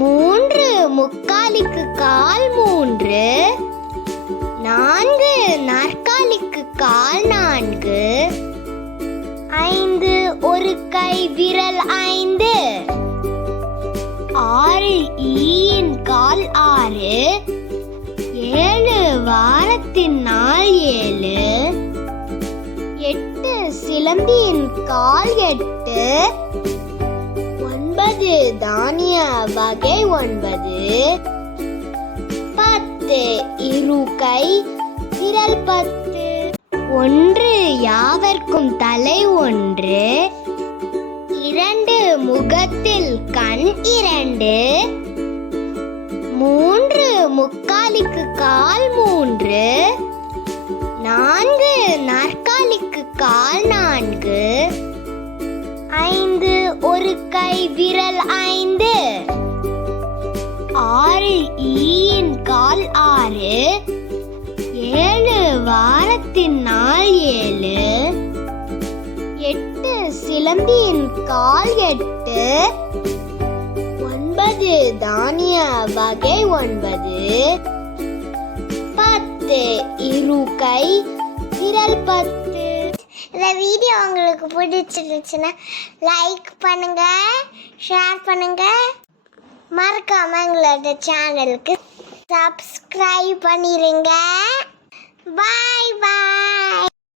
3 முக்காலிக்கு கால் 3, 4 நாற்காலிக்கு கால் 4, 5 ஒரு கை விரல் 5, 6 ஈயின் கால் 6, 7 வாரத்தின் நாள் 7, 8 சிலம்பியின் கால் 8, 9 தானிய வகை 9, 10 இரு கை விரல் 10, 1 யாவர்க்கும் தலை 1, 2 முகத்தில் கண் 2, 3 முக்காலிக்கு கால் 3, 4 நாற்காலிக்கு கால் 4, 5 ஒரு கை விரல் 5, 6 ஈயின் கால் 6, 7 வாரத்தின் நாள் 7, 8 சிலம்பியின் கால் 8, 9 தானிய வகை 9, 10 இரு கை விரல் 10. இந்த வீடியோ உங்களுக்கு பிடிச்சிருந்துச்சுன்னா லைக் பண்ணுங்க, ஷேர் பண்ணுங்க, மறக்காம எங்களோட சேனலுக்கு சப்ஸ்கிரைப் பண்ணிடுங்க. பாய் பாய்.